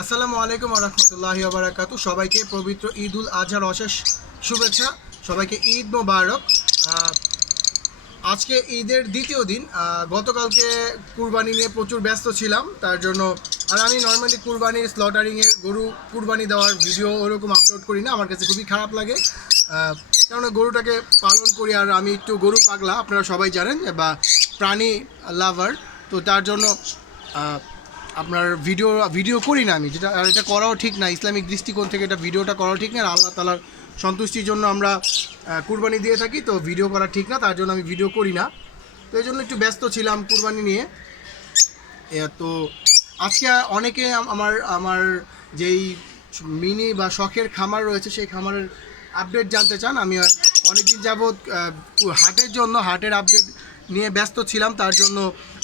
আসসালামু আলাইকুম ওয়া রাহমাতুল্লাহি ওয়া বারাকাতুহু। সবাইকে পবিত্র ঈদ উল আজহার অশেষ শুভেচ্ছা। সবাইকে ঈদ মোবারক। আহ, আজকে ঈদের দ্বিতীয় দিন। গতকালকে কুরবানি নিয়ে প্রচুর ব্যস্ত ছিলাম, তার জন্য আর আমি নর্মালি কুরবানির স্লটারিংয়ের গরু কুরবানি দেওয়ার ভিডিও ওরকম আপলোড করি না, আমার কাছে খুবই খারাপ লাগে। কারণ গরুটাকে পালন করি, আর আমি একটু গরু পাগলা, আপনারা সবাই জানেন, বা প্রাণী লাভার। তো তার জন্য আহ, আপনার ভিডিও ভিডিও করি না আমি, যেটা আর এটা করাও ঠিক না, ইসলামিক দৃষ্টিকোণ থেকে এটা ভিডিওটা করাও ঠিক না। আর আল্লাহ তালার সন্তুষ্টির জন্য আমরা কুরবানি দিয়ে থাকি, তো ভিডিও করা ঠিক না, তার জন্য আমি ভিডিও করি না। তো এই জন্য একটু ব্যস্ত ছিলাম কুরবানি নিয়ে। তো আজকে অনেকে আমার আমার যেই মিনি বা শখের খামার রয়েছে সেই খামারের আপডেট জানতে চান। আমি অনেকদিন যাবৎ হাটের আপডেট নিয়ে ব্যস্ত ছিলাম, তার জন্য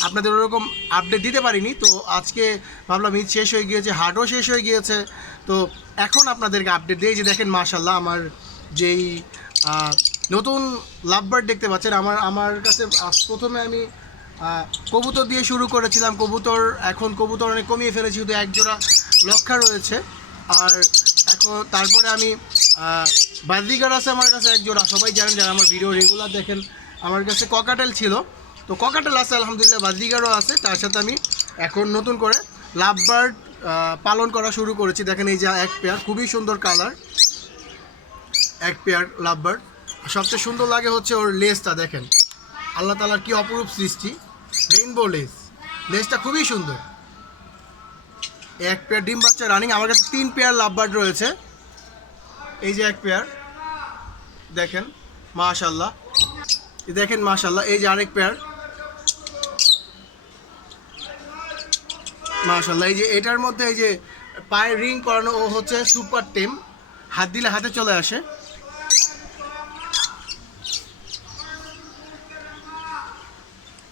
আপনাদের ওরকম আপডেট দিতে পারিনি। তো আজকে ভাবলাম ঈদ শেষ হয়ে গিয়েছে, হাটও শেষ হয়ে গিয়েছে, তো এখন আপনাদেরকে আপডেট দিই। যে দেখেন মাশাল্লাহ, আমার যেই নতুন লাভবার্ড দেখতে পাচ্ছেন, আমার আমার কাছে প্রথমে আমি কবুতর দিয়ে শুরু করেছিলাম। এখন কবুতর অনেক কমিয়ে ফেলেছি, শুধু একজোড়া লক্ষা রয়েছে। আর এখন তারপরে আমি বাজিগার আছে আমার কাছে একজোড়া। সবাই জানেন, যারা আমার ভিডিও রেগুলার দেখেন, আমার কাছে ককাটেল ছিল, তো ককাটেল আছে আলহামদুলিল্লাহ, বাজিগারও আছে। তার সাথে আমি এখন নতুন করে লাভবার্ড পালন করা শুরু করেছি। দেখেন এই যে এক পেয়ার, খুবই সুন্দর কালার, এক পেয়ার লাভবার্ড। সবচেয়ে সুন্দর লাগে হচ্ছে ওর লেজটা, দেখেন আল্লাহ তালার কি অপরূপ সৃষ্টি, রেইনবো লেজ, লেজটা খুবই সুন্দর। এক পেয়ার ডিম বাচ্চা রানিং। আমার কাছে 3 পেয়ার লাভবার্ড রয়েছে। এই যে এক পেয়ার, দেখেন মাশাল্লাহ, দেখেন মাশাল্লাহ। এই যে আরেক পেয়ার, মাশাল্লাহ। এই যে এটার মধ্যে এই যে পায়ে রিং করানো, ও হচ্ছে সুপার টেম, হাত দিলে হাতে চলে আসে।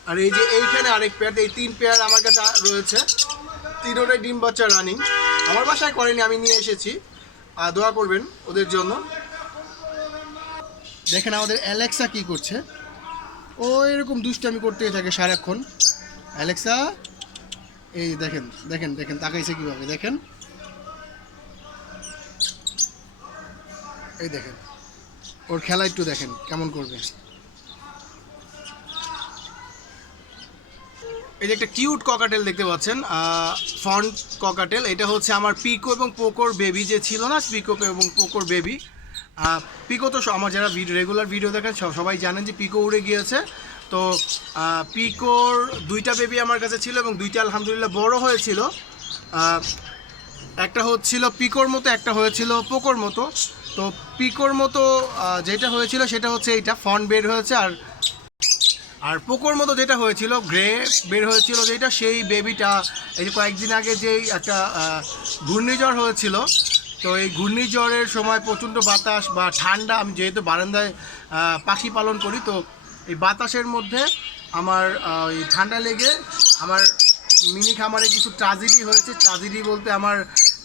আর এই যে এইখানে আরেক পেয়ার, এই 3 পেয়ার আমার কাছে রয়েছে, তিনোটাই ডিম বাচ্চা রানিং। আমার বাসায় করেনি, আমি নিয়ে এসেছি। আর দোয়া করবেন ওদের জন্য। দেখেন আমাদের অ্যালেক্সা কি করছে, ও এরকম দুষ্টামি করতেই থাকে সারাক্ষণ। অ্যালেক্সা, এই দেখেন দেখেন দেখেন তাকাইছে কিভাবে, দেখেন এই দেখেন ওর খেলা, একটু দেখেন কেমন করবে। এই যে একটা কিউট ককাটেল দেখতে পাচ্ছেন, ফন্ট ককাটেল। এটা হচ্ছে আমার পিকো এবং পোকোর বেবি যে ছিল না, পিকো এবং পোকোর বেবি। পিকো তো আমার যারা রেগুলার ভিডিও দেখেন সবাই জানেন যে পিকো উড়ে গিয়েছে। তো পিকোর 2টা বেবি আমার কাছে ছিল, এবং 2টা আলহামদুলিল্লাহ বড় হয়েছিল। একটা হচ্ছিল পিকোর মতো, একটা হয়েছিল পোকোর মতো। তো পিকোর মতো যেটা হয়েছিল সেটা হচ্ছে এইটা ফন্ট বের হয়েছে, আর আর পোকোর মতো যেটা হয়েছিল গ্রে বের হয়েছিল যেটা, সেই বেবিটা এই যে কয়েকদিন আগে যেই একটা ঘূর্ণিঝড় হয়েছিল, তো এই ঘূর্ণিঝড়ের সময় প্রচণ্ড বাতাস বা ঠান্ডা, আমি যেহেতু বারান্দায় পাখি পালন করি, তো এই বাতাসের মধ্যে আমার ওই ঠান্ডা লেগে আমার মিনি খামারে কিছু ট্রাজেডি হয়েছে। ট্রাজেডি বলতে আমার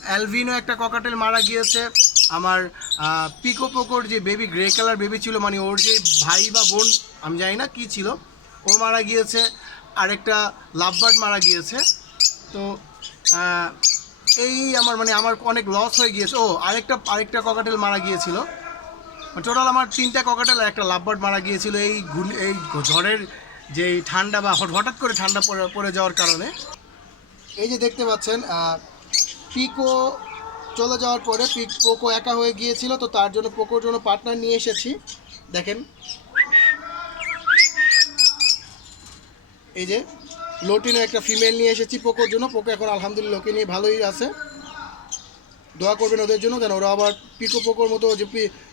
অ্যালভিনো একটা ককাটেল মারা গিয়েছে, আমার পিকো পোকোর যে বেবি গ্রে কালার বেবি ছিল, মানে ওর যে ভাই বা বোন আমি জানি না কী ছিল, ও মারা গিয়েছে। আরেকটা লাভবার্ড মারা গিয়েছে। তো এই আমার অনেক লস হয়ে গিয়েছে। ও আরেকটা ককাটেল মারা গিয়েছিল। টোটাল আমার 3টা ককাটেল আর একটা লাভবার্ড মারা গিয়েছিল এই ঝড়ের যে ঠান্ডা বা হঠাৎ করে ঠান্ডা পড়ে যাওয়ার কারণে। এই যে দেখতে পাচ্ছেন পিকো চলে যাওয়ার পরে পোকো একা হয়ে গিয়েছিল, তো তার জন্য পোকোর জন্য পার্টনার নিয়ে এসেছি। দেখেন এই যে লোটিনো একটা ফিমেল নিয়ে এসেছি পোকোর জন্য। পোকো এখন আলহামদুলিল্লাহ ওকে নিয়ে ভালোই আছে। দোয়া করবেন ওদের জন্য, যেন ওরা আবার পিকো পোকোর মতো, যে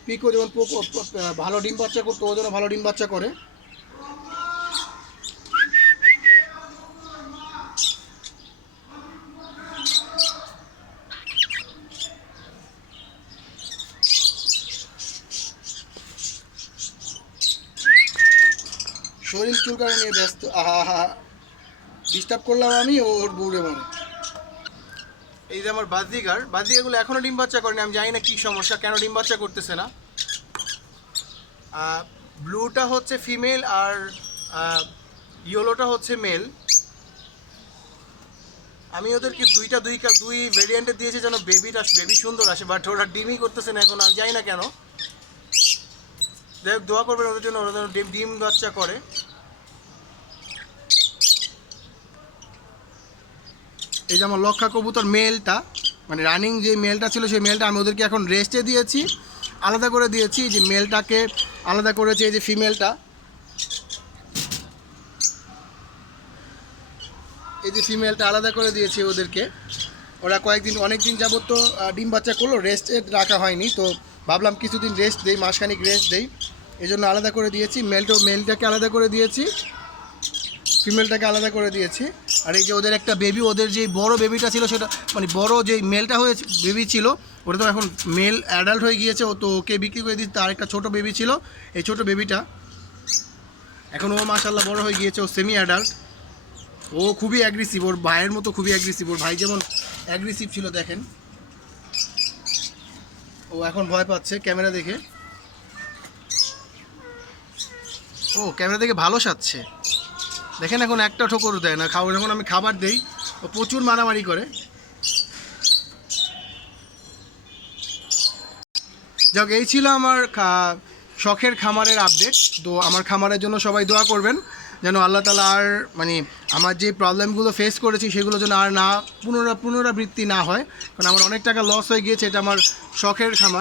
পিকো যেমন পোকো ভালো ডিম বাচ্চা করতো, ও যেন ভালো ডিম বাচ্চা করে। শরীর চুলকানো নিয়ে ব্যস্ত, আহা হা, ডিস্টার্ব করলাম আমি, ওর বউরে মানে। এই যে আমার বাজিগারগুলো এখনও ডিম বাচ্চা করেনি, আমি জানি না কী সমস্যা, কেন ডিম বাচ্চা করতেছে না। ব্লুটা হচ্ছে ফিমেল, আর ইয়েলোটা হচ্ছে মেল। আমি ওদেরকে দুই ভেরিয়েন্টে দিয়েছি যেন বেবি সুন্দর আসে, বাট ওরা ডিমই করতেছে না এখন, আমি জানি না কেন। যাই হোক, দোয়া করবেন ওদের জন্য, ওরা যেন ডিম বাচ্চা করে। এই যে আমার লক্ষা কবুতর মেলটা, মানে রানিং যে মেলটা ছিল সেই মেলটা আমি ওদেরকে এখন রেস্টে দিয়েছি, আলাদা করে দিয়েছি। যে মেলটাকে আলাদা করেছে, এই যে ফিমেলটা, এই যে ফিমেলটা আলাদা করে দিয়েছি ওদেরকে। ওরা অনেক দিন যাবত তো ডিম বাচ্চা করলো, রেস্টে রাখা হয়নি, তো ভাবলাম কিছুদিন রেস্ট দেই, মাসখানিক রেস্ট দেই, এই জন্য আলাদা করে দিয়েছি। মেলটাকে আলাদা করে দিয়েছি, ফিমেলটাকে আলাদা করে দিয়েছি। আর এই যে ওদের একটা বেবি, ওদের যে বড় বেবিটা ছিল সেটা, মানে বড় যে মেলটা হয়েছে বেবি ছিল ওটা তো এখন মেল অ্যাডাল্ট হয়ে গিয়েছে, ও তো ওকে বিক্রি করে দিচ্ছে। তার একটা ছোটো বেবি ছিল, এই ছোটো বেবিটা এখন ও মাশাআল্লাহ বড় হয়ে গিয়েছে, ও সেমি অ্যাডাল্ট। ও খুবই অ্যাগ্রেসিভ, ওর ভাইয়ের মতো খুবই অ্যাগ্রেসিভ। ওর ভাই যেমন অ্যাগ্রেসিভ ছিল দেখেন, ও এখন ভয় পাচ্ছে ক্যামেরা দেখে। ও ক্যামেরা দেখে ভালো সাজছে দেখেন, এখন একটা ঠোকর দেয় না। যখন আমি খাবার দেই ও প্রচুর মারামারি করে। যাক, এই ছিল আমার শখের খামারের আপডেট। তো আমার খামারের জন্য সবাই দোয়া করবেন যেন আল্লাহ তাআলা আর মানে আমার যে প্রবলেমগুলো ফেস করেছি সেগুলো যেন আর না পুনরাবৃত্তি না হয়, কারণ আমার অনেক টাকা লস হয়ে গিয়েছে। এটা আমার শখের খামার।